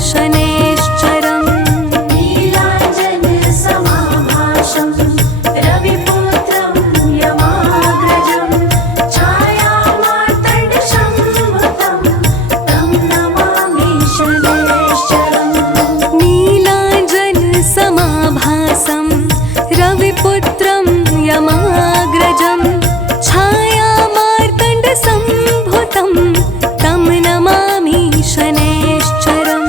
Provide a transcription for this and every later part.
शनैश्चरम् नीलाञ्जनसमाभासं रविपुत्रं यमाग्रजं छायामार्तण्डसंभुतं तं नमामि शनैश्चरम् नीलाञ्जनसमाभासं रविपुत्रं यमाग्रजं छायामार्तण्डसंभुतं तं नमामि शनैश्चरम्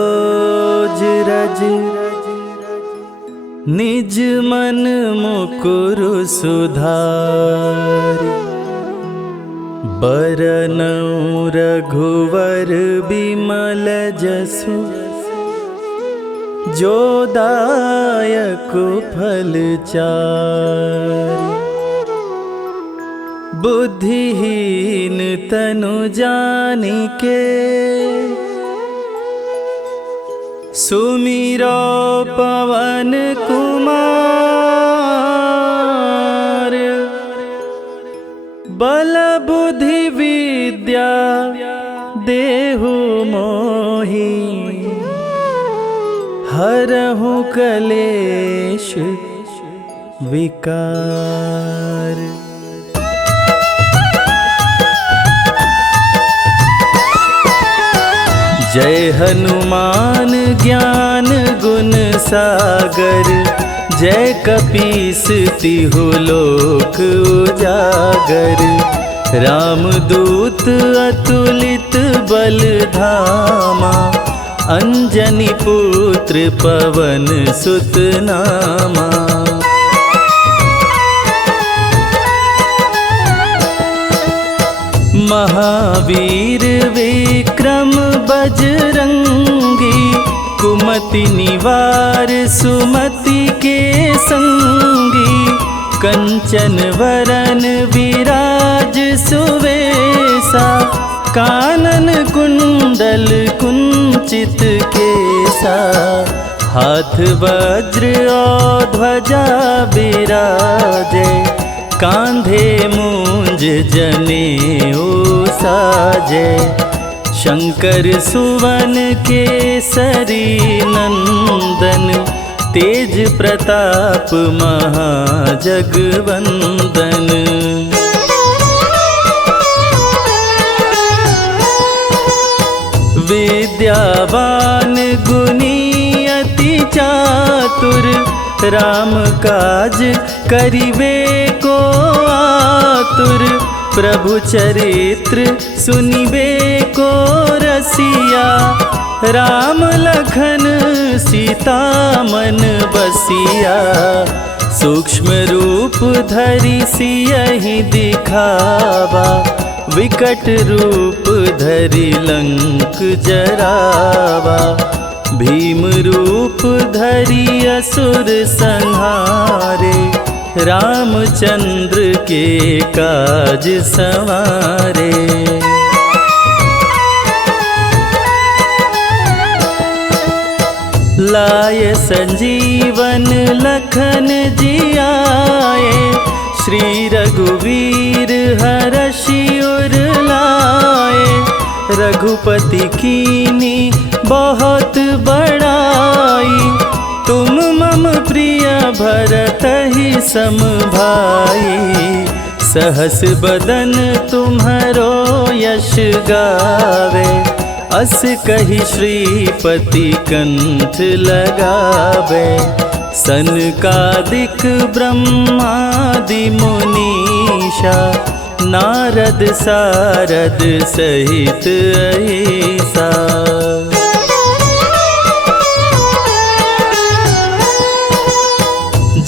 रोज रज निज मन मुकुर सुधारि बरनउँ रघुवर बिमल जसु जो दायक फल चारि बुद्धिहीन तनु जानिके सुमिरो पवन कुमार बल बुद्धि विद्या देहु मोहि हरहु कलेश विकार। जय हनुमान ज्ञान गुण सागर जय कपीस तिहु लोक उजागर रामदूत अतुलित बल धामा अंजनी पुत्र पवन सुत नामा। महावीर विक्रम बजरंगी कुमति निवार सुमति के संगी कंचन वरन विराज सुवेसा कानन कुंडल कुंचित केसा हाथ वज्र और ध्वजा बिराजे कांधे मूंज जनेऊ साजे शंकर सुवन केसरी नंदन तेज प्रताप महाजगवंदन। विद्यावान गुणी अति चातुर राम काज करिबे को आतुर प्रभु चरित्र सुनिबे को रसिया राम लखन सीता मन बसिया सूक्ष्म रूप धरि सियहि दिखावा विकट रूप धरि लंक जरावा भीम रूप धरि असुर संहारे रामचंद्र के काज संवारे। लाय संजीवन लखन जियाए श्री रघुवीर हरषि उर लाए रघुपति कीनी बहुत बड़ाई तुम मम प्रिय भरतहि सम भाई सहस बदन तुम्हरो यश गावे अस कहि श्रीपति कंठ लगावे सनकादिक ब्रह्मादि मुनीषा नारद सारद सहित ऐसा।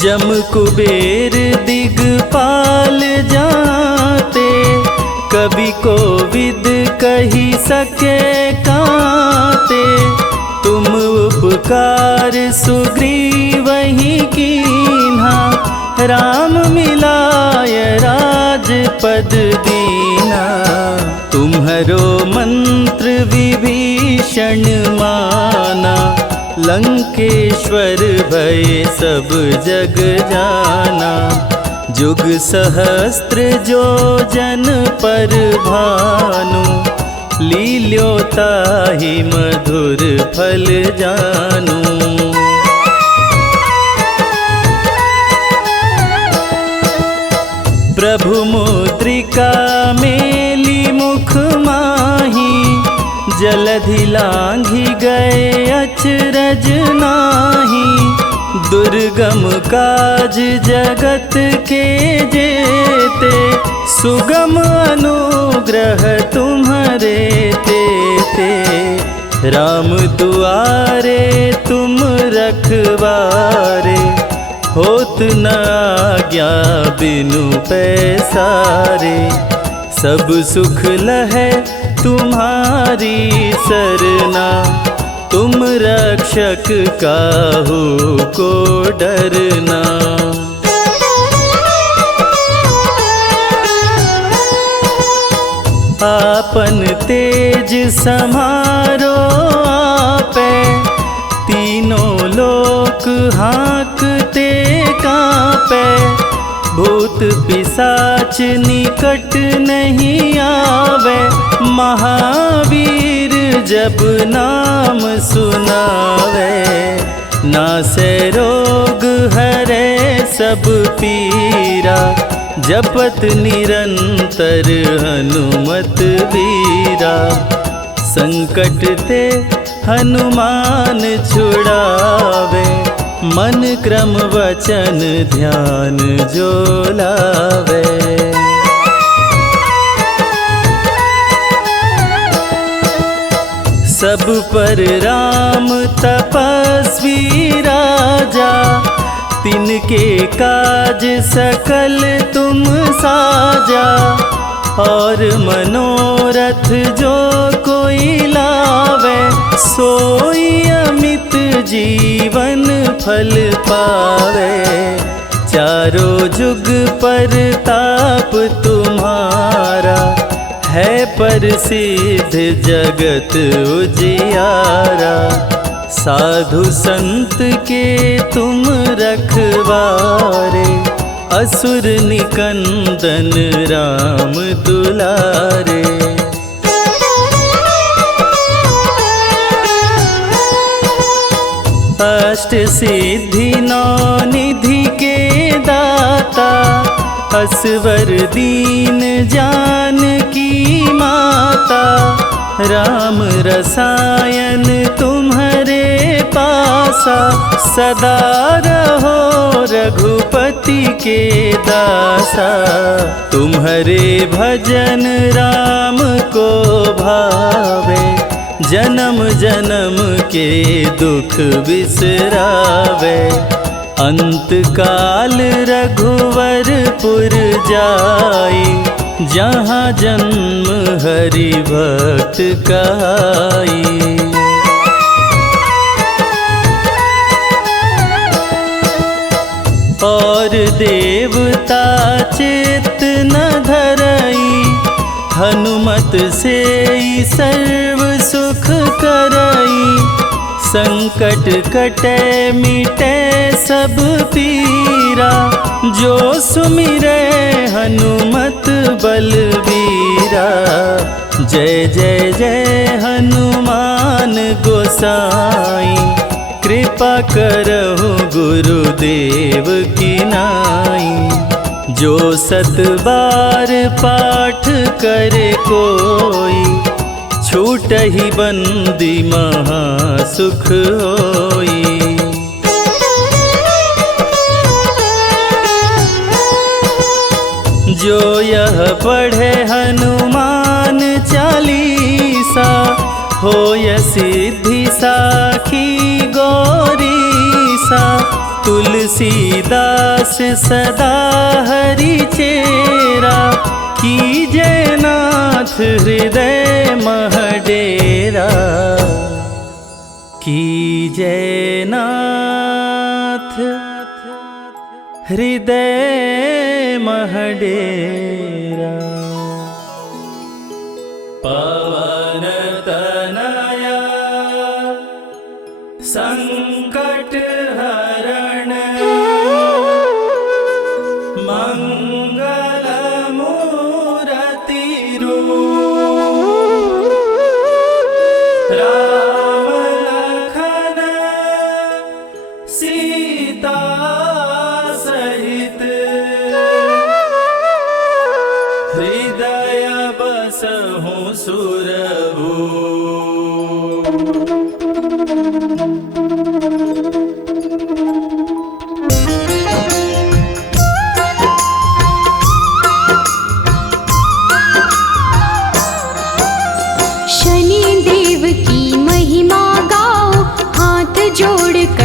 जम कुबेर दिगपाल जाते कवि कोविद कही सके काते तुम उपकार सुग्रीवहि कीन्हा राम मिलाय राजपद दीना तुम्हरो मंत्र विभीषण माना लंकेश्वर भय सब जग जाना जुग सहस्त्र जो जन पर भानु लील्योताहि मधुर फल जानू। प्रभु मुद्रिका मेली मुख माही जलधि लांघि गए अचरज नाही दुर्गम काज जगत के जेते सुगम अनुग्रह तुम्हारे तेते राम दुआरे तुम रखवारे, होत न आज्ञा बिनु पैसारे। सब सुख लहै तुम्हारी सरना, तुम रक्षक काहू को डरना। आपन तेज समारो आपे, तीनों लोक हाँकते कांपे। भूत पिशाच निकट नहीं आवे, महावीर जब नाम सुनावे। नासे रोग हरे सब पीरा, जपत निरंतर हनुमत वीरा। संकट ते हनुमान छुड़ावे, मन क्रम वचन ध्यान जो लावे। सब पर राम तपस्वी राजा, तिनके काज सकल तुम साजा। और मनोरथ जो कोई लावे, सोई अमित जीवन फल पावे। चारों जुग पर ताप तुम्हारा, है प्रसिद्ध जगत उजियारा। साधु संत के तुम रखवारे, असुर निकंदन राम दुलारे। अष्ट सिद्धि नौ निधि के दाता, असवर दीन जानकी माता। राम रसायन तुम्हारे पासा, सदा रहो रघुपति के दासा। तुम्हारे भजन राम को भावे, जन्म जन्म के दुख बिसरावे। अंत काल रघुवरपुर जाई, जहाँ जन्म हरि भक्त कहाई। और देवता चित्त न धरई, हनुमत से सर्व सुख करई। संकट कटे मिटे सब पीरा, जो सुमिरे हनुमत बलबीरा। जय जय जय हनुमान गोसाई, कृपा करहु गुरुदेव की नाई। जो सत बार पाठ करे कोई, छूटहि बंदी महा सुख होई। जो यह पढ़े हनुमान चालीसा, होय सिद्धि साखी गौरीसा। तुलसीदास सदा हरि चेरा, कीजय नाथ हृदय मह डेरा। कीजय नाथ हृदय मह डेरा। पवन तनया संकट हरण, मंगल मूरति रूप। राम लखन सीता सहित, हृदय बसहु सुरभूप।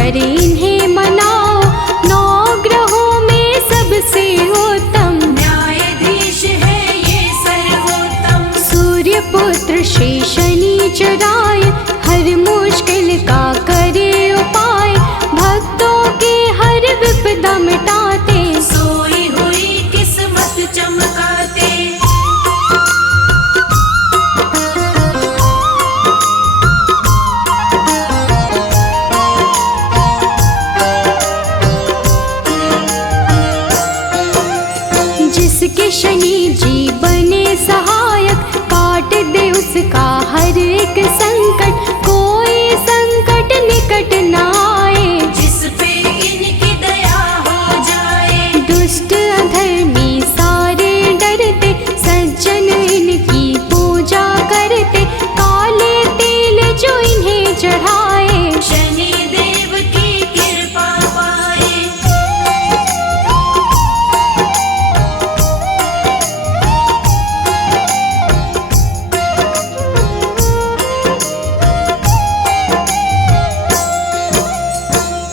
कर इन्हें मनाओ, नौ ग्रहों में सबसे उत्तम न्यायाधीश है ये सर्वोत्तम। सूर्य पुत्र श्री शनिचराय, हर मुश्किल का करे उपाय, भक्तों के हर विपदा मिटाते, सोई हुई किस्मत चमकाते। जिसके शनि जी बने सहायक, काट दे उसका हर एक संकट, कोई संकट निकट न आए, जिस पे इनकी दया हो जाए। दुष्ट अधर्मी सारे डरते, सज्जन इनकी पूजा करते, काले तेल जो इन्हें चढ़ाए, शनि देव की कृपा पाए।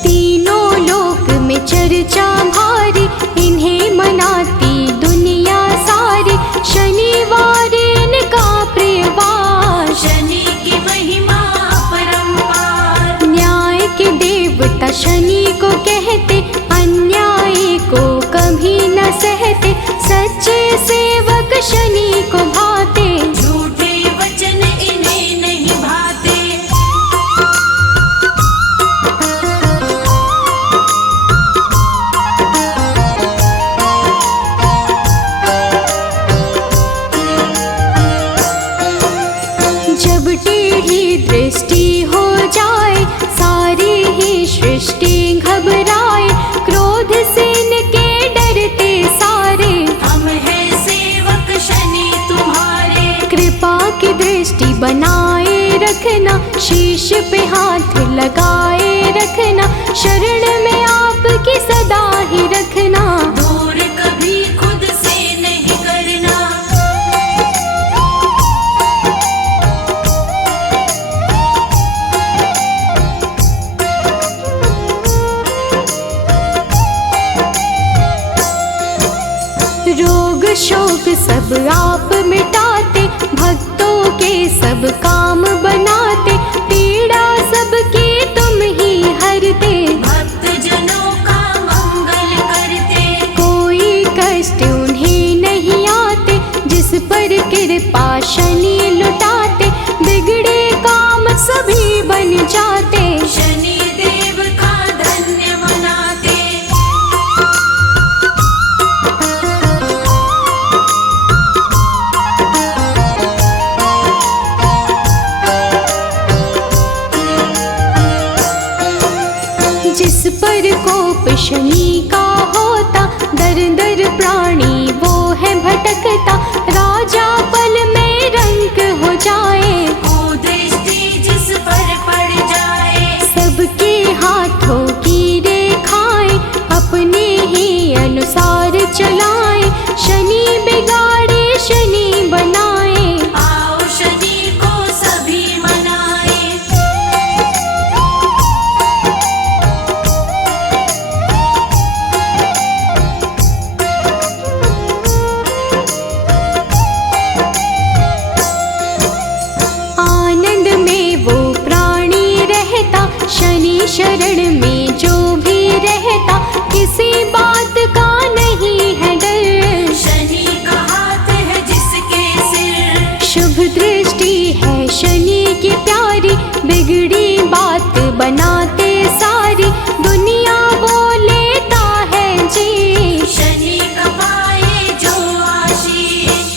तीनों लोक में चर्चा भारी, इन्हें मनाती दुनिया सारी, शनिवार इनका प्रियवार, शनि की महिमा अपरंपार। न्याय के देवता शनि को कहते, अन्याय को कभी न सहते, सच्चे सेवक शनि को भाते, झूठे वचन इन्हें नहीं भाते। जब टेढ़ी दृष्टि हो जाए, सारी ही सृष्टि घबराए, क्रोध से इनके डरते सारे, हम हैं सेवक शनि तुम्हारे। कृपा की दृष्टि बनाए रखना, शीश पे हाथ लगाए रखना, शरण में आपकी सदा ही रखना, दूर कभी खुद से नहीं करना। रोग शोक सब आप मिटाते, भक्तों के सब काम बनाते, पीड़ा सबकी तुम ही हरते, भक्त जनों का मंगल करते। कोई कष्ट उन्हें नहीं आते, जिस पर कृपा शनि लुटाते, बिगड़े काम सभी बन जाते, शनि देव का धन्य मनाते। जिस पर कोप शनि का होता, दर दर प्राणी वो है भटकता, राजा पल में रंक हो जाए, कुदृष्टि जिस पर पड़ जाए। सबके हाथों की रेखाएं अपने ही अनुसार चलाए, शनि बिगाड़े शनि बनाए, आओ शनि को सभी मनाए। आनंद में वो प्राणी रहता, शनि शरण में जो भी रहता, किसी बात का नहीं है डर, शनि का हाथ है जिसके सिर। शुभ दृष्टि है शनि की प्यारी, बिगड़ी बात बनाते सारी, दुनिया वो लेता है जी, शनि का पाए जो आशीष।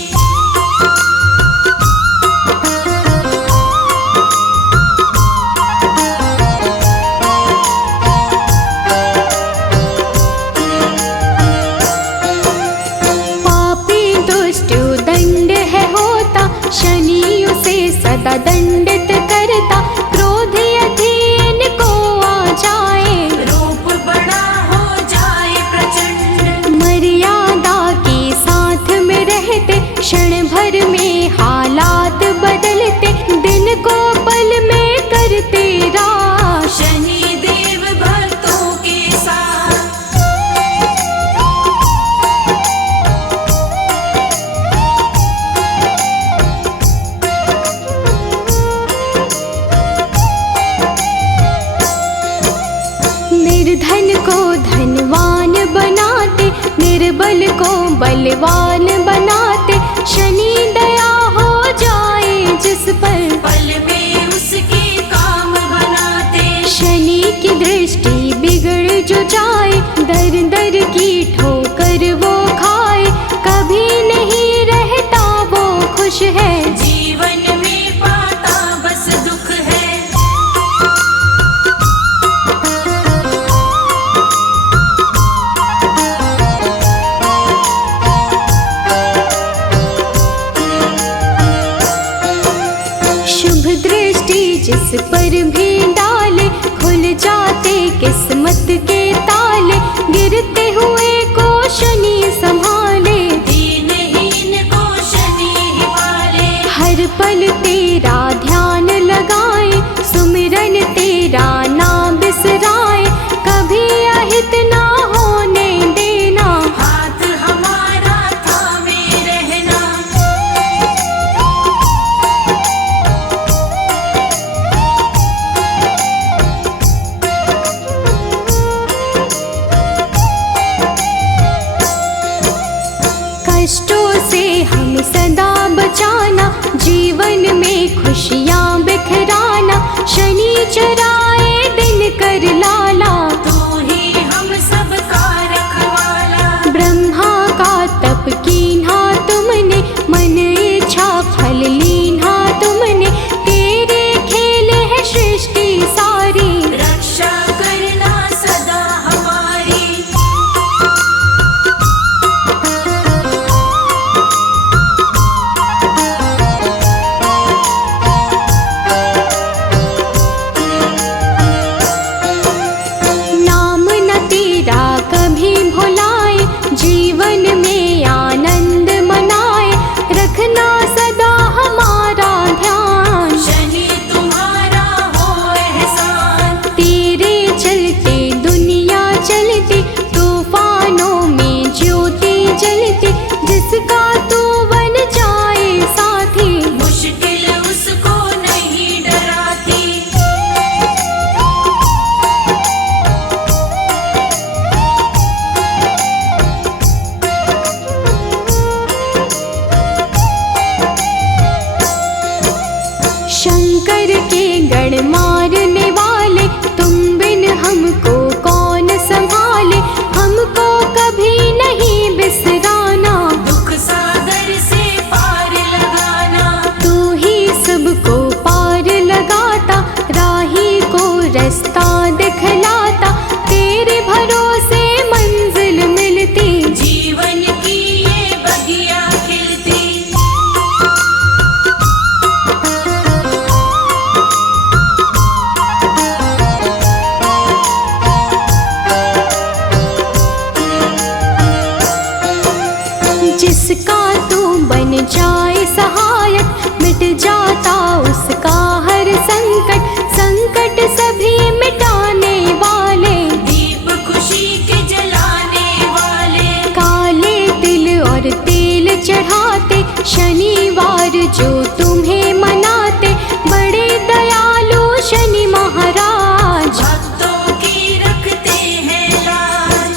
धनवान बनाते, निर्बल को बलवान बनाते। शनि दया हो जाए जिस पर, पल में उसके काम बनाते। शनि की दृष्टि बिगड़ जो जाए, दर दर की ठोकर वो खाए। कभी नहीं रहता वो खुश है, जीवन में पाता बस दुख है। शुभ दृष्टि जिस पर भी डाले, खुल जाते किस्मत के ताले। गिरते हुए को शनि संभाले, दीनहीन को शनि ही पाले। हर पल तेरा ध्यान लगाए, सुमिरन तेरा ना बिसराए। कभी अहित ना होने देना, हाथ हमारा थामे रहना। कष्टों से हम सदा बचाना, जीवन में खुशियाँ बिखराना। शनि चराए दिन कर लाला, तू ही हम सबका रखवाला। ब्रह्मा का तप कीन्हा तुमने, मन इच्छा फल लीन्हा तुमने। तेरे खेल है सृष्टि सारी, रक्षा करना सदा हमारी। नाम न तेरा कभी भुलाए, जीवन में आनंद मनाए। रखना सदा हमारा ध्यान, शनि तुम्हारा हो एहसान। तेरे चलते दुनिया चलती, तूफानों में ज्योति जलती। जिसका तू बन जाए साथी, मुश्किल उसको नहीं डराती। शंकर के गण मारने वाले, तुम बिन हमको कौन संभाले। हमको कभी नहीं बिसराना, दुख सागर से पार लगाना। तू ही सबको पार लगाता, राही को रास्ता दिखलाता। तेरे भरोसे मंजिल मिलती, जीवन की ये बगिया खिलती। जिसका तू बन जाए सहायक, मिट जाता उसका हर संकट। संकट सभी मिटाने वाले, दीप खुशी के जलाने वाले। काले तिल और तेल चढ़ाते, शनिवार जो तुम्हें मनाते। बड़े दयालु शनि महाराज, भक्तों की रखते हैं लाज।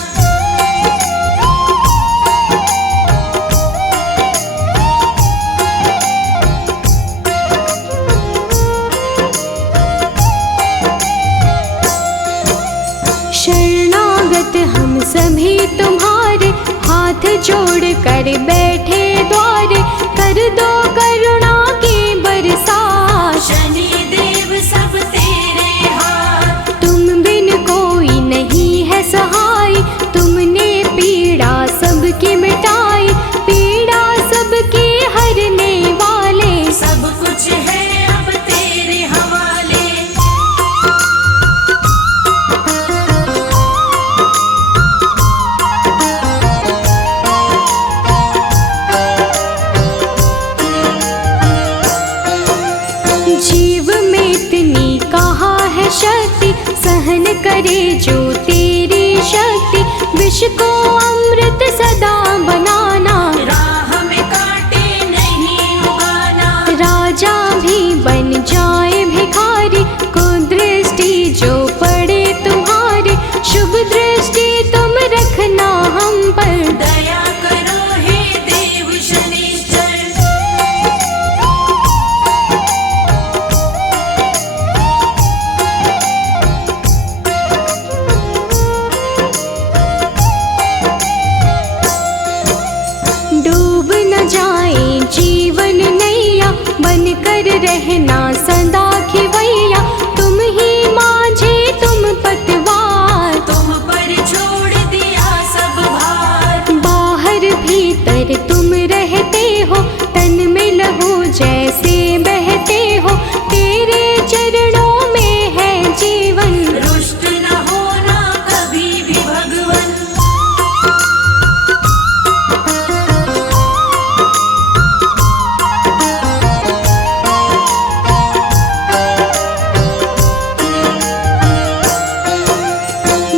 शरणागत हम सभी तुम्हारे, हाथ जोड़ कर बैठे द्वारे। कर दो करुणा की बरसात, शनि देव सब तेरे हाथ। तुम बिन कोई नहीं है सहाय। तुमने पीड़ा सबकी मिटाई, पीड़ा सबकी हरने वाले। सब कुछ है अब तेरे हवाले। जीव में इतनी कहाँ है शक्ति, सहन करे जो तेरी शक्ति। विष को अमृत सदा बनाना, राह में कांटे नहीं उगाना। राजा भी बन जाए भिखारी, को दृष्टि जो पड़े तुम्हारे। शुभ दृष्टि तुम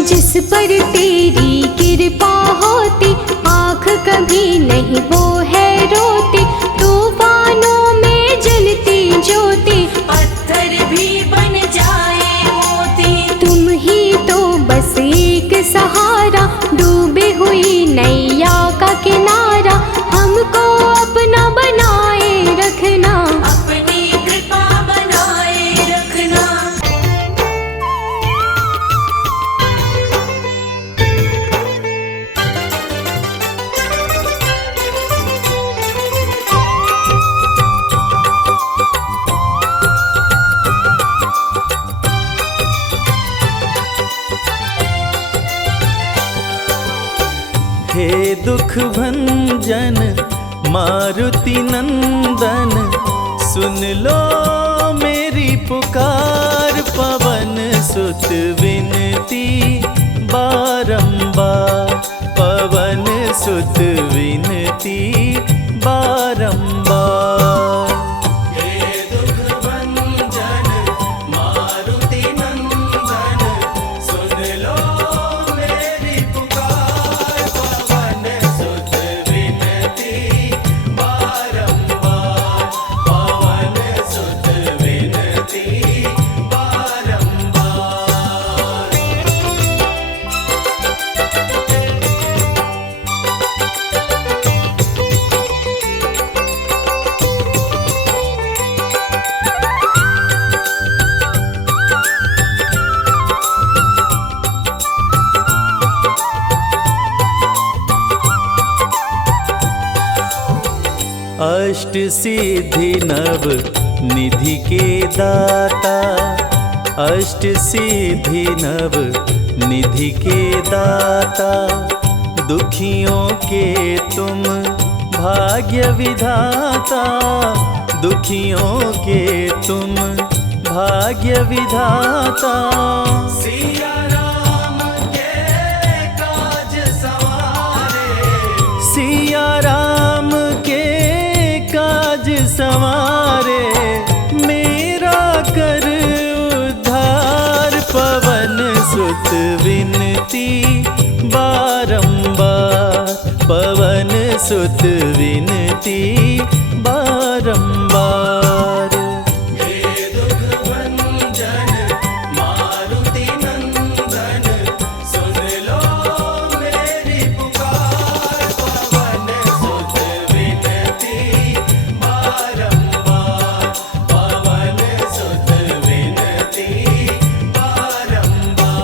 जिस पर तेरी कृपा होती, आँख कभी नहीं वो है रोती। तूफानों में जलती ज्योति, पत्थर भी बन जाए मोती। तुम ही तो बस एक सहारा, डूबी हुई नैया का किनारा। हमको अपना बनाए रखना, अपनी कृपा बनाए रखना। हे दुख भंजन मारुति नंदन, सुन लो मेरी पुकार। पवन सुत विनती बारंबार, पवन सुत विनती बारंबार। हे दुख भंजन मारुति नंदन, सुन लो मेरी पुकार। पवन सुत विनती बारंबार, पवन सुत विनती बारंबार। अष्ट सिद्धि नव निधि के दाता, अष्ट सिद्धि नव निधि के दाता। दुखियों के तुम भाग्य विधाता, दुखियों के तुम भाग्य विधाता। सिया राम के काज सवारे, सिया राम के काज सवारे। मेरा कर उद्धार, पवन सुत विनती बारंबार, पवन सुत विनती बारंबार। हे दुख भंजन मारुति नंदन, सुन लो मेरी पुकार। पवन सुत विनती बारंबार, पवन सुत विनती बारंबार।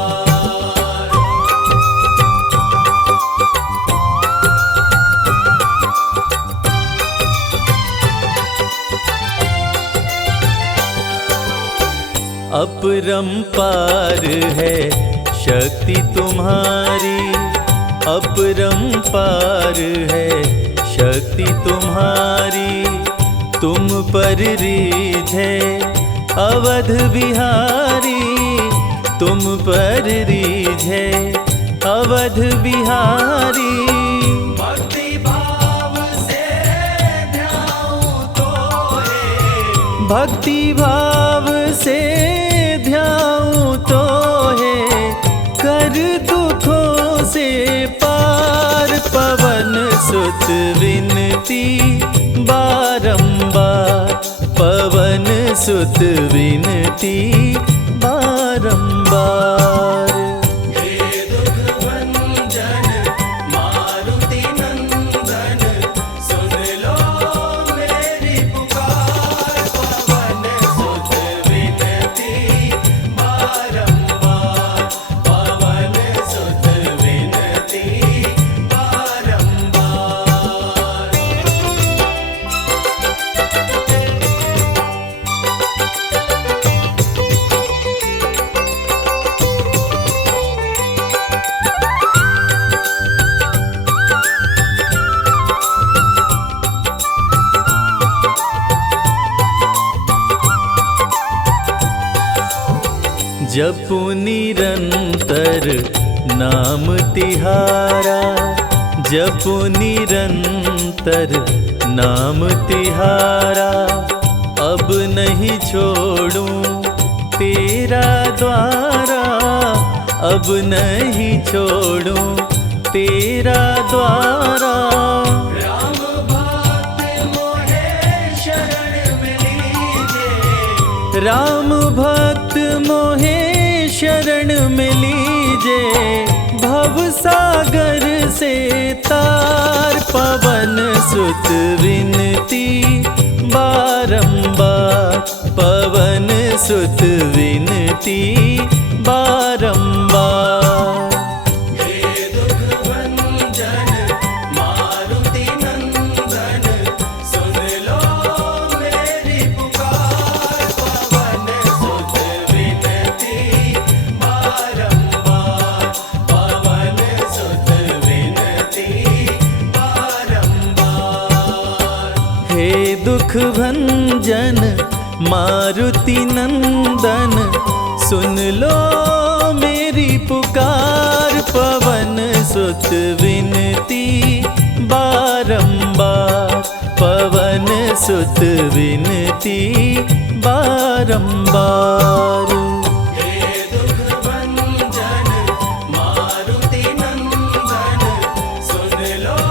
अपरंपार है शक्ति तुम्हारी, अपरंपार है शक्ति तुम्हारी। तुम पर रीझे अवध बिहारी, तुम पर रीझे अवध बिहारी। भक्ति भाव से ध्याऊं तो है, भक्ति भाव से ध्याऊं तो है। कर दुखों से पार, पवन सुत विनती बारंबार, पवन सुत विनती बारंबार। हे दुख भंजन मारुति नंदन, सुन लो मेरी पुकार। पवन सुत विनती बारंबार, पवन सुत विनती बारंबार। जपु निरंतर नाम तिहारा, जपु निरंतर नाम तिहारा। अब नहीं छोड़ूं तेरा द्वारा, अब नहीं छोड़ूं तेरा द्वारा। राम भक्त मोहे शरण में लीजे, राम भक्त मोहे शरण में लीजे, भव सागर से तार पवन सुत विनती बारंबार, पवन सुत विनती बारंबार। हे दुख भंजन मारुति नंदन, सुन लो मेरी पुकार, पवन सुत विनती बारंबार, पवन सुत विनती बारंबार। हे दुख भंजन मारुति नंदन, सुन लो मेरी पुकार, पवन सुत विनती बारंबार, पवन सुत विनती बारंबार। हे दुख भंजन मारुति नंदन, सुन लो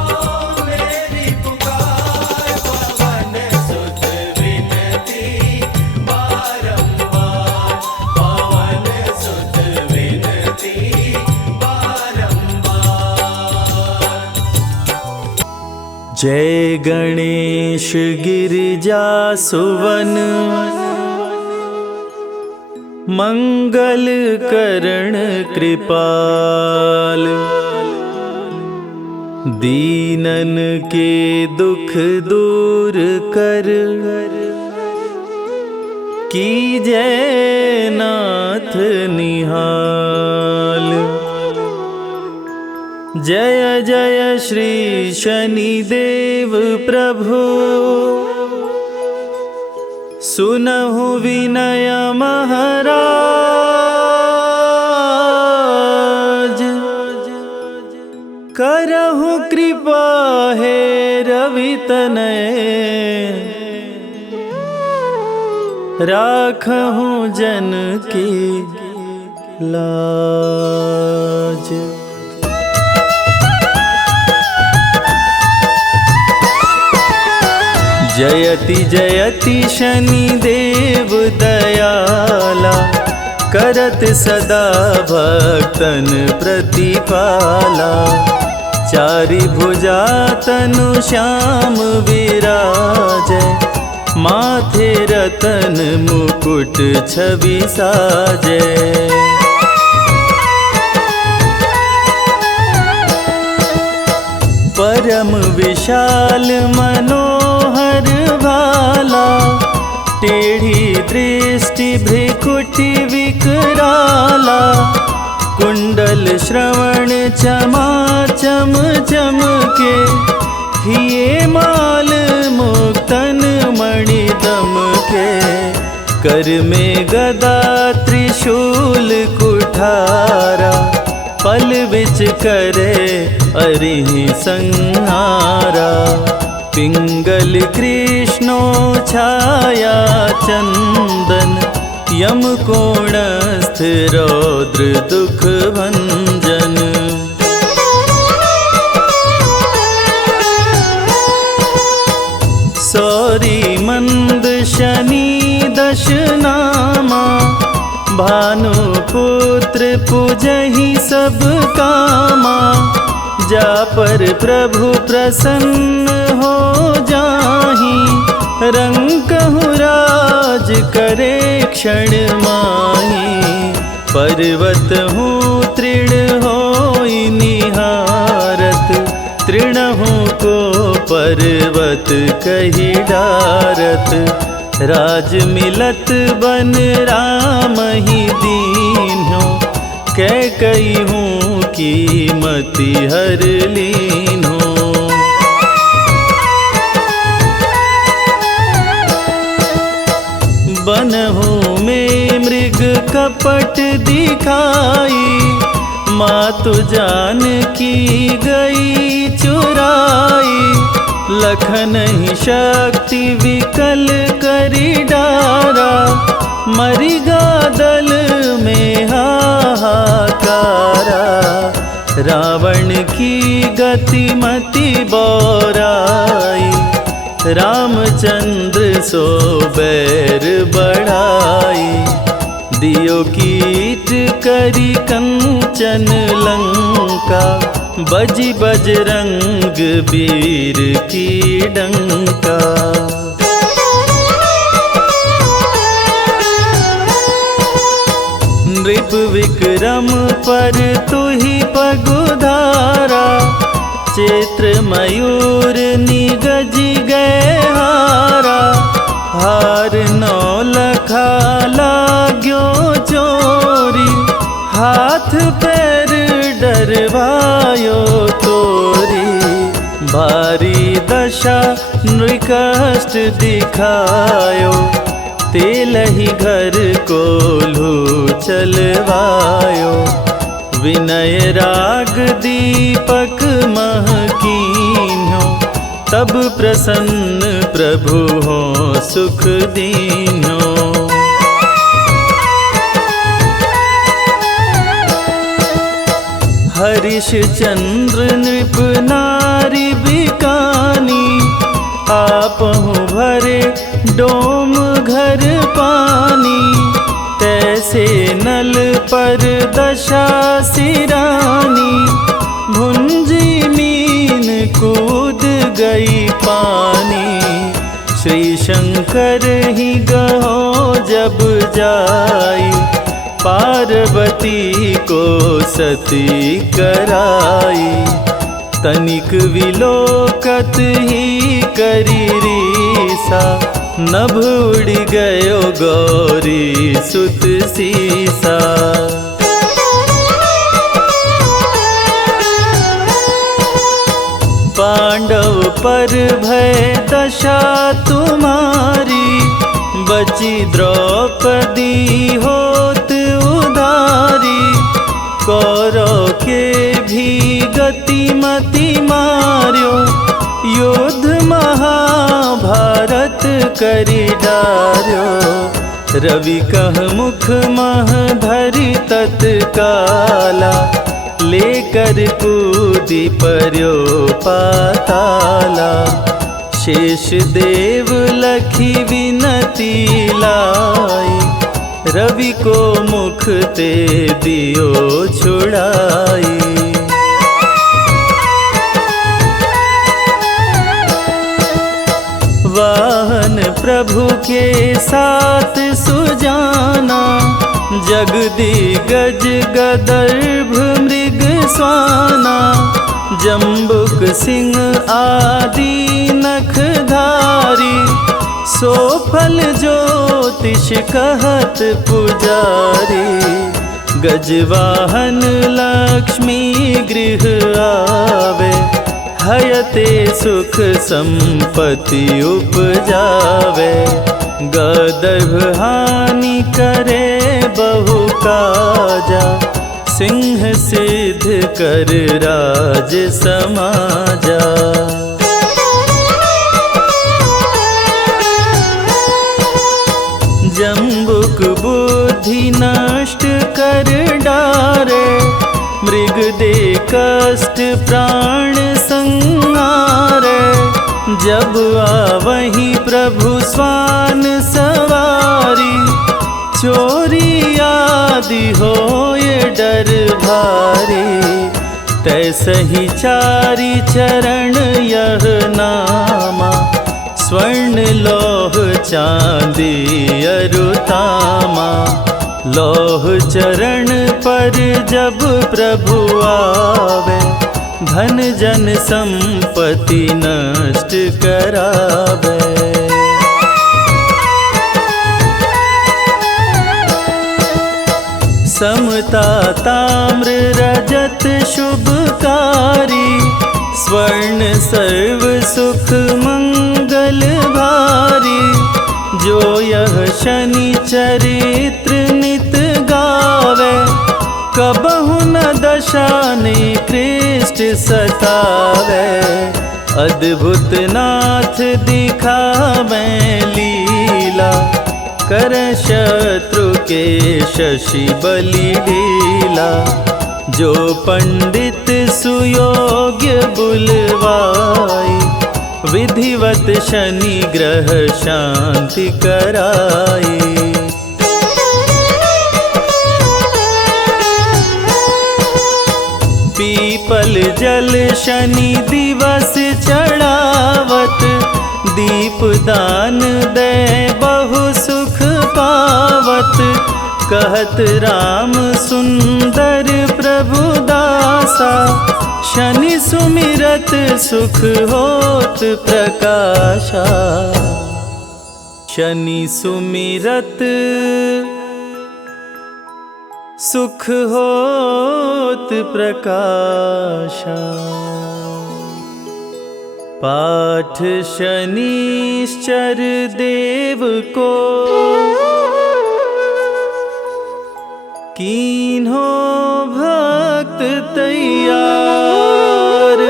मेरी पुकार, पवन सुत विनती बारंबार, पवन सुत विनती बारंबार। जय गणेश गिरिजा सुवन, मंगल करण कृपाल, दीनन के दुख दूर कर, कीजै नाथ निहाल। जय जय श्री शनिदेव प्रभु, सुनहु विनय महाराज, करहु कृपा हे रवि तनय, राखहु जन की लाज। जयति जयति शनिदेव दयाला, करत सदा भक्तन प्रतिपाला। चारि भुजा तनु श्याम विराजै, माथे रतन मुकुट छवि साजै। परम विशाल मनोहर भाला, टेढ़ी दृष्टि भ्रिकुटि विकराला। कुंडल श्रवण चमाचम चमके, हिये माल मुक्तन मणि दमके। कर में गदा त्रिशूल कुठारा, पल बिच करे अरिहि संहारा। पिंगल कृष्णो छाया चंदन, यम कोणस्थ रौद्र दुख भंजन। सौरी मंद शनि दश नामा, भानुपुत्र पूजहि सब कामा। जा पर प्रभु प्रसन्न हो जाहि, रंकहु राज करे क्षण माहि। पर्वत हूँ तृण होई निहारत, तृणहु को पर्वत कहि डारत। राज मिलत बन राम ही दीन्हो, कैकई हूँ कीमति हर लीन्हो। बनहु में मृग कपट दिखाई, मातु जानकी गई चुराई। लखन ही शक्ति विकल करी डारा, मरिगा दल में हाहाकार। की गतिमति बौराई, रामचंद्र सो बैर बढ़ाई। दियो कीट करी कंचन लंका, बजी बजरंग वीर की डंका। नृप विक्रम पर तुहि पगुधारा, चैत्र मयूर निगजी गए हारा। हार नौ लखा लाग्यो चोरी, हाथ पैर डरवायो तोरी। भारी दशा नृकष्ट दिखायो, तेलहि घर कोल्हू चलवायो। विनय राग दीपक महकीन्यो, तब प्रसन्न प्रभु हो सुख दीन्यो। हरिश्चंद्र नृप नारी बिकानी, आपहु भरे डोम घर पानी। तैसे नल पर दशा सिरानी, भुंजी मीन कूद गई पानी। श्री शंकर ही गहो जब जाई, पार्वती को सती कराई। तनिक विलोकत ही करी रीसा, नभ उड़ गयो गौरी सुत सीसा। पांडव पर भय दशा तुम्हारी, बची द्रौपदी होत उधारी। कौरव के भी गतिमति मार्यो, युद्ध महाभारत करी डार्यो। रवि कह मुख मह धरि तत्काला, लेकर कूदी पर्यो पाताला। शेष देव लखी विनती लाई, रवि को मुख ते दियो छुड़ाई। वाहन प्रभु के साथ सुजाना, जगदिगज गदर्भ मृग स्वाना। जम्बुक सिंह आदि नखधारी, सो फल ज्योतिष कहत पुजारी। गजवाहन लक्ष्मी गृह आवे, हयते सुख संपत्ति उपजावे। गदर्भ हानि करे बहु काजा, सिंह सिद्ध कर राज समाजा। जम्बुक बुद्धि नष्ट कर डारे, मृग दे कष्ट प्राण संहारे। जब आवहीं प्रभु स्वान सवारी, चोरी आदि होए डर भारी। तैसहि चारि चरण यह नामा, स्वर्ण लौह चांदी अरुतामा। लौह चरण पर जब प्रभु आवे, धन जन संपत्ति नष्ट करावे। समता ताम्र रजत शुभकारी, स्वर्ण सर्व सुख मंगल भारी। जो यह शनि चरित्र नित गावे, कबहु न दशा निकृष्ट सतावे। अद्भुत नाथ दिखावे लीला, कर शत्रु के शशि बलि ढीला। जो पंडित सुयोग्य बुलवाई, विधिवत शनि ग्रह शांति कराई। पीपल जल शनि दिवस चढ़ावत, दीप दान दे बहु सुख पावत। कहत राम सुंदर प्रभु दासा, शनि सुमिरत सुख होत प्रकाशा। शनि सुमिरत सुख होत प्रकाशा। पाठ शनिश्चर देव को, कीन्हो भक्त तैयार।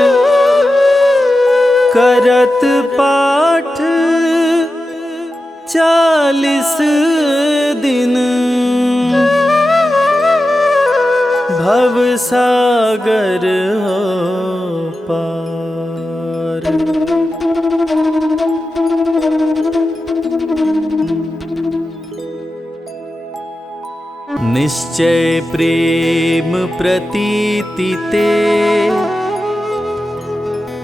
करत पाठ 40 दिन, भव सागर हो पार। निश्चय प्रेम प्रतीति ते,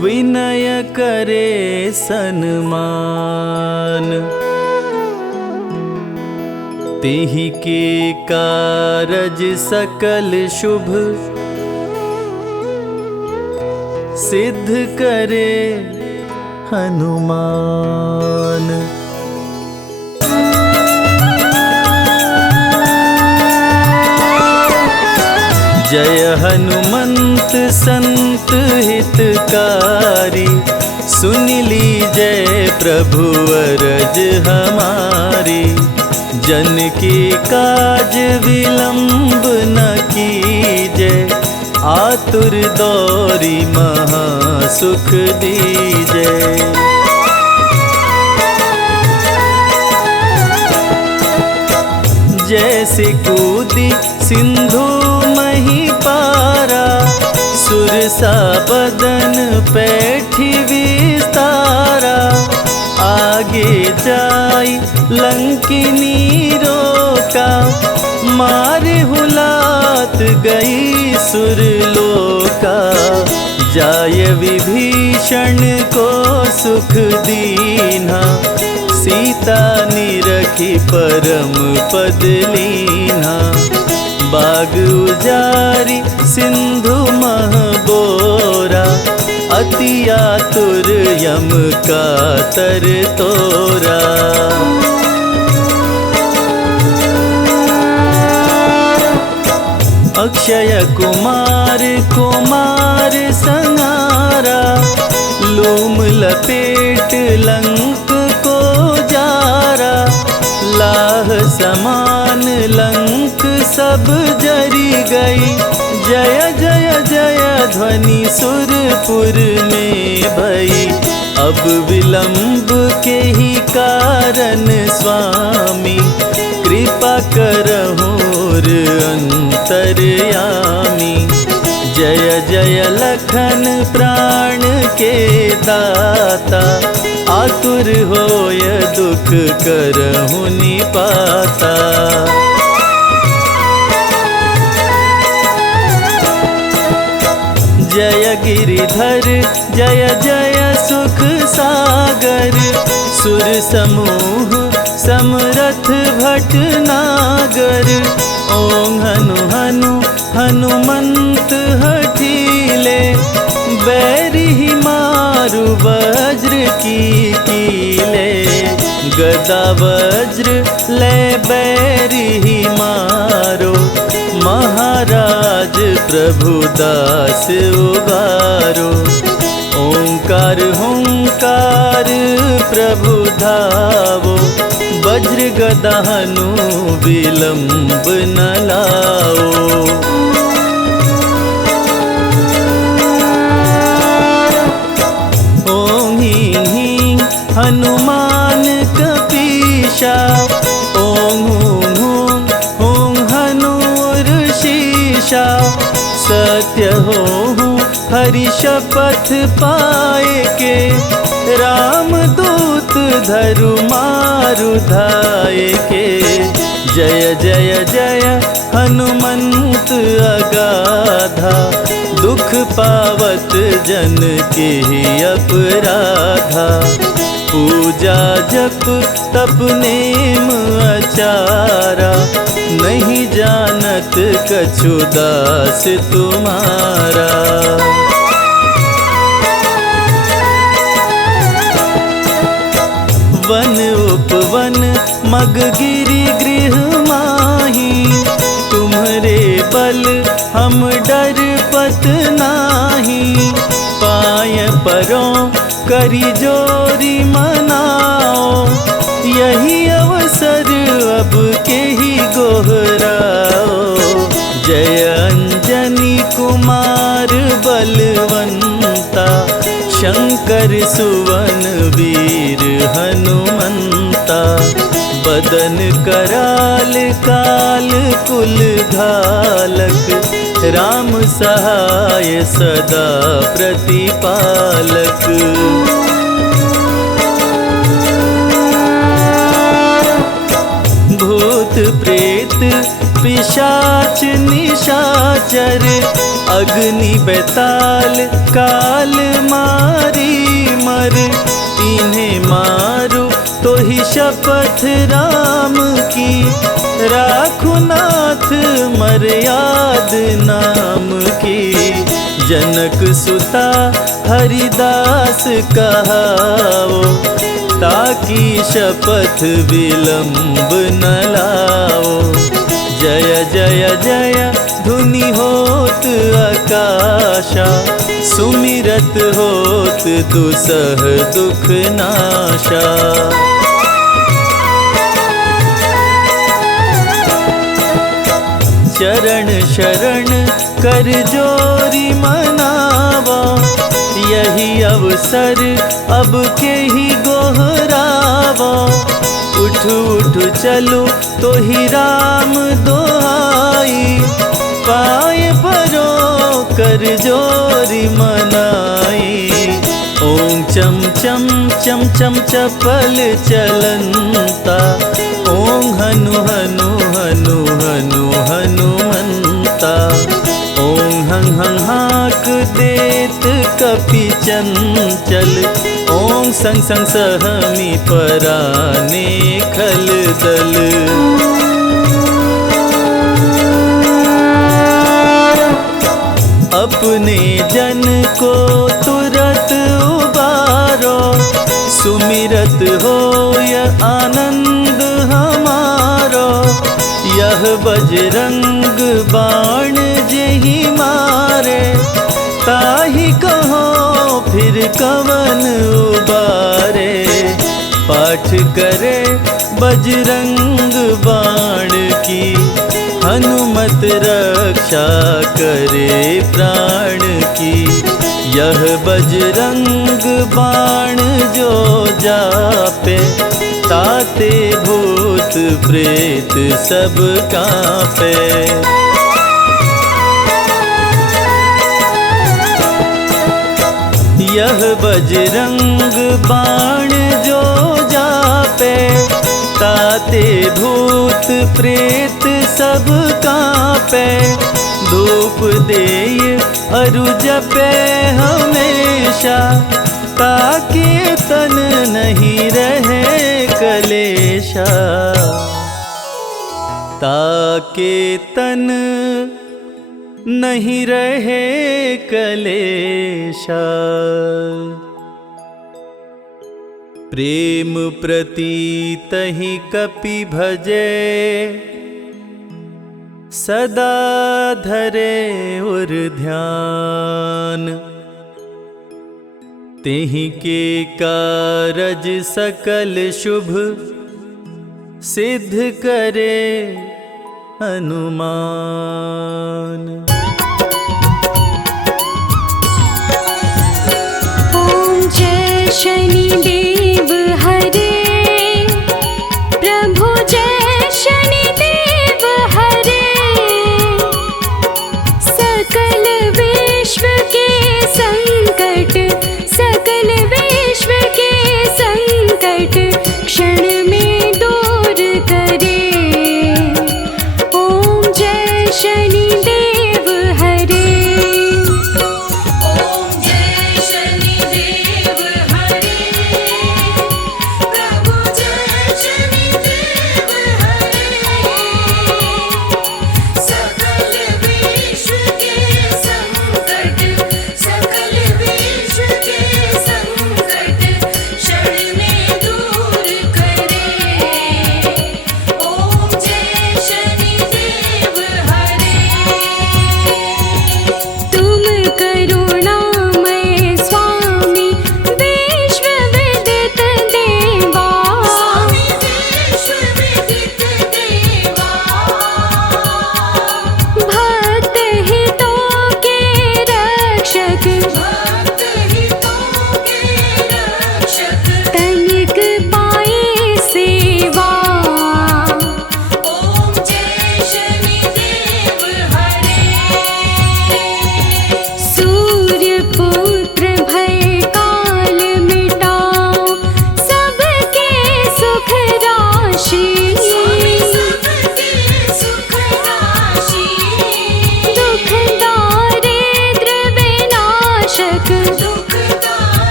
विनय करे सन्मान। तेहि के कारज सकल शुभ, सिद्ध करे हनुमान। जय हनुमंत संत हितकारी, सुन लीजय प्रभु अरज हमारी। जन के काज विलंब न कीजय, आतुर दौरी महा सुख दीजय। जैसे कूदी सिंधु मही पारा, सुरसा बदन पैठी विस्तारा। आगे जाई लंकिनी रोका, मारे हुलात गई सुरलोका। जाय विभीषण को सुख दीन्हा, सीता निरखी परम पद लीन्हा। बाग उजारी सिंधु मह बोरा, अति आतुर यम का तर तोरा। अक्षय कुमार कुमार संहारा, लूम लपेट लंक को जारा। लाह समान लंक सब जरी गई, जय जय जय ध्वनि सुरपुर में भई। अब विलंब के ही कारण स्वामी, कृपा करहुर अंतर्यामी। जय जय लखन प्राण के दाता, आतुर होय दुख करहु निपाता। जय गिरिधर जय जय सुख सागर, सुर समूह समरथ भटनागर। ओं हनु हनु हनुमंत हठीले, बैरी मारु वज्र की कीले। गदा वज्र ले बैरी मारो, महाराज प्रभु दास उबारो। ओंकार हुंकार प्रभु धावो, वज्र गदा हनु विलंब न लाओ। ओं हीं हीं हनुमान कपीशा, ओं हूं हूं हूं हनु ऋषि हमेशा सत्य होऊं हरि शपथ पाए के राम दूत धरु मारु धाये के जय जय जय हनुमंत अगाधा दुख पावत जन के ही अपराधा पूजा जप तप नेम आचारा नहीं जानत कछु दास तुम्हारा। वन उपवन मग गिरि गृह माही तुम्हारे बल हम डर पत नाही पाय परों करी जोरी मनाओ यही अवसर अब के ही गोहराओ जय अंजनी कुमार बलवंता शंकर सुवन वीर हनुमंता बदन कराल काल कुल घालक राम सहाय सदा प्रतिपालक। भूत प्रेत पिशाच निशाचर अग्नि बेताल काल मारी मर इन्हें मारो तो ही शपथ राम की राखु नाथ मर्याद नाम की जनक सुता हरिदास कहाओ ताकि शपथ विलंब न लाओ जय जय जय धुनि होत आकाशा सुमिरत होत दुसह दुख नाशा। चरण शरण कर जोरी मनावा यही अवसर अब के ही गोहरावा उठ उठ चलो तो ही राम दोहाई पाए परो कर जोरी मनाई ओम चम चम चम चम चपल चलंता ओम हनु हनु हनु हनु हनुमंता ओम हं हं हाक देत कपि चंचल ओम संग संग सहमी पराने खल दल। अपने जन को तुरत उबारो सुमिरत होय आनंद हमारो यह बजरंग बाण जेहि मारे ताहि कहो फिर कवन उबारे पाठ करे बजरंग बाण की हनुमत रक्षा करे प्राण की यह बजरंग बाण जो जापे ताते भूत प्रेत सब कांपे। यह बजरंग बाण जो जापे ताते भूत प्रेत सब कांपे धूप देय अरु जपे हमेशा ताकि तन नहीं रहे कलेशा ताकि तन नहीं रहे कलेशा। प्रेम प्रतीत ही कपि भजे सदा धरे उर ध्यान तेहि के कारज सकल शुभ सिद्ध करे हनुमान। ओम जय शनिदेव हरे प्रभु जय शनिदेव हरे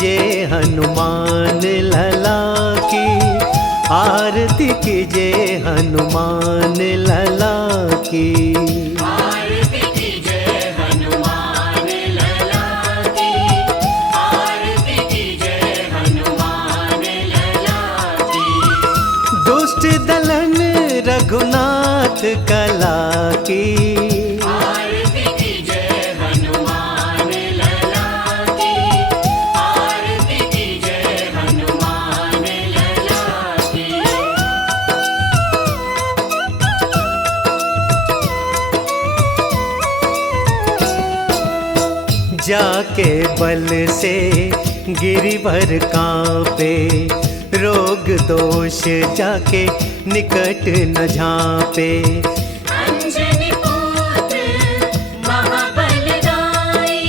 कीजिए हनुमान लला की, आरती कीजिए हनुमान लला की। आरती कीजिए हनुमान लला की, आरती कीजिए हनुमान लला की। दुष्ट दलन रघुनाथ कला की, आरती कीजिए हनुमान लला की, आरती कीजिए हनुमान लला की। जाके बल से गिरिवर कांपे, रोग दोष जाके निकट न झांपे। अंजनी पुत्र महाबलदाई,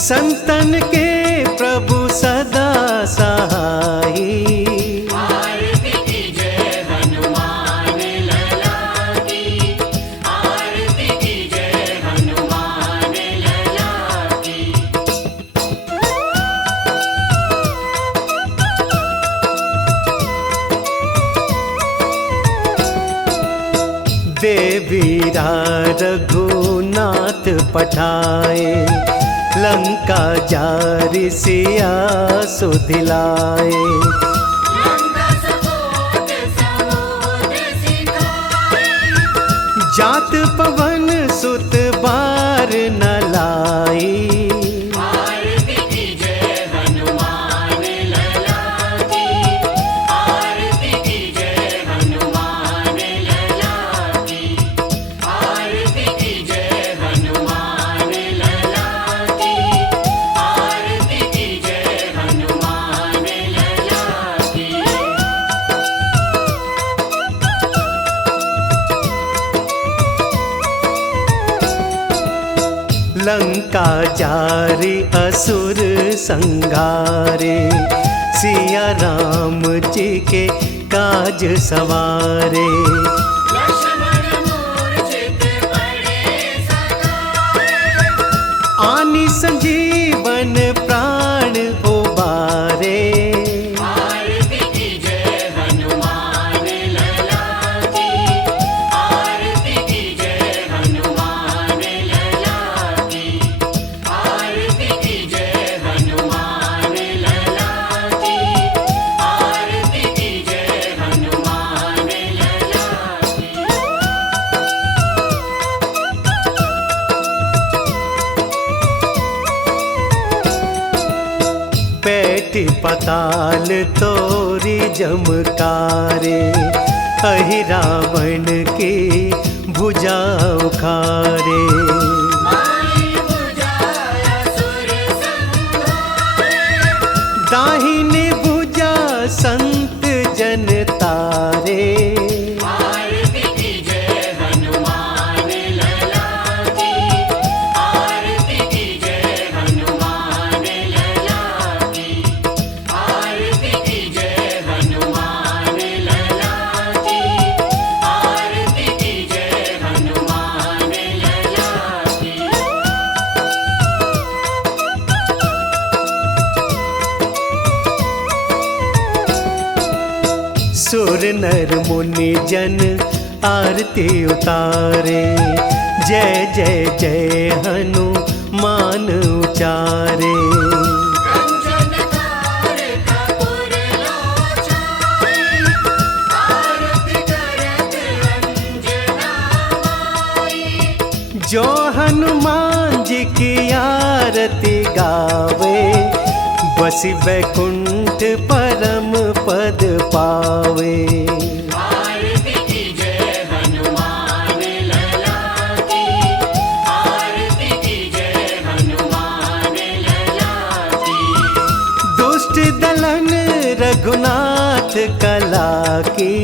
संतन के प्रभु सदा सहाई। आरती कीजिए हनुमान लला की, आरती कीजिए हनुमान लला की। देवीरा रघुनाथ पठाए, लंका जारि सिया सुधिलाए। लंका सपोत समुद्र सिखाए, जात पवन सुत बार न लाई। आरती कीजिए हनुमान लला की, आरती कीजिए हनुमान लला की, आरती कीजिए हनुमान लला की, आरती कीजिए हनुमान लला की। लंका जारी असुर संगारे, सिया राम जी के काज सवारे। लक्ष्मण मूर्छित पड़े सकाए, आनी संजीवन प्राण उबारे। आरती कीजिए हनुमान लला की, आरती कीजिए हनुमान लला की, आरती कीजिए हनुमान लला की, आरती कीजिए हनुमान लला की। पैठ पताल तोरी जमकारे, अहि रावण की भुजा उखारे। माई बुझाया सुर संहारे, दाहिनी भुजा संत जन तारे। आरती कीजिए हनुमान लला की, आरती कीजिए हनुमान लला की, आरती कीजिए हनुमान लला की, आरती कीजिए हनुमान लला की। सुर नर मुनि जन आरती उतारे, जय जय जय हनुमान उचारे। कंचन थार कपूर लोचन, आरती करत अंजना माई। जो हनुमान जी की आरती गावे, बसी वैकुंठ परम पद पावे। आरती कीजिए हनुमान लला की, आरती कीजिए हनुमान लला की। दुष्ट दलन रघुनाथ कला की,